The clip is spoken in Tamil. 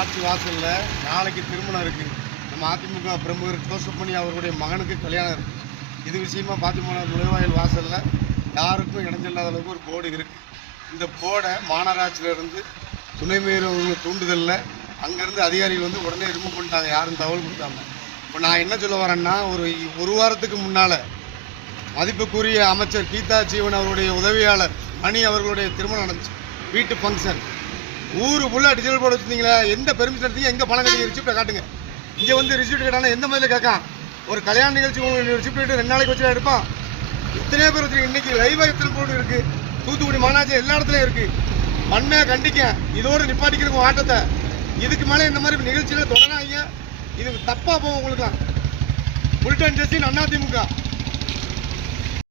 ஆட்சி வாசலில் நாளைக்கு திருமணம் இருக்குது. நம்ம அதிமுக பிரமுகர் ஜோசப்பணி அவர்களுடைய மகனுக்கு கல்யாணம் இருக்குது. இது விஷயமா பாத்திமன்ற நுழைவாயில் வாசலில் யாருக்கும் இடைஞ்சல்லாத அளவுக்கு ஒரு போர்டு இருக்குது. இந்த போர்டை மாநகராட்சியிலேருந்து துணை மேயர் தூண்டுதலில் அங்கேருந்து அதிகாரிகள் வந்து உடனே ரிமூவ் பண்ணிட்டாங்க, யாரும் தகவல் கொடுத்தாங்க. இப்போ நான் என்ன சொல்ல வரேன்னா, ஒரு வாரத்துக்கு முன்னால் மதிப்புக்குரிய அமைச்சர் கீதா ஜீவன் அவருடைய உதவியாளர் மணி அவர்களுடைய திருமணம் நடந்துச்சு. வீட்டு ஃபங்க்ஷன் ஊரு ஃபுல்லாக டிஜிட்டல் போர்டு வச்சுருந்தீங்களா? எந்த பெர்மிஷன் எடுத்தீங்க? எங்கே பணம் கட்டிங்க? ரிசிப்டை காட்டுங்க. இங்கே வந்து ரிசிப்ட் கேட்டாலும் எந்த மாதிரி கேட்கான்? ஒரு கல்யாண நிகழ்ச்சி உங்களுக்கு ரிசிப்ட் எடுத்து 2 நாளைக்கு வச்சு எடுப்பான். இத்தனையோ பேர் வச்சுருக்கீங்க. இன்றைக்கி லைவாக எத்தனை போர்டு இருக்குது? தூத்துக்குடி மாநகராட்சி எல்லா இடத்துலையும் இருக்குது. மண்ணை கண்டிக்க இதோடு நிப்பாட்டிக்கிறவங்க ஆட்டத்தை. இதுக்கு மேலே இந்த மாதிரி நிகழ்ச்சியில் தொடராங்க. இது தப்பாக போகும். உங்களுக்குலாம் புல்டன் ஜஸ்டின் அதிமுக.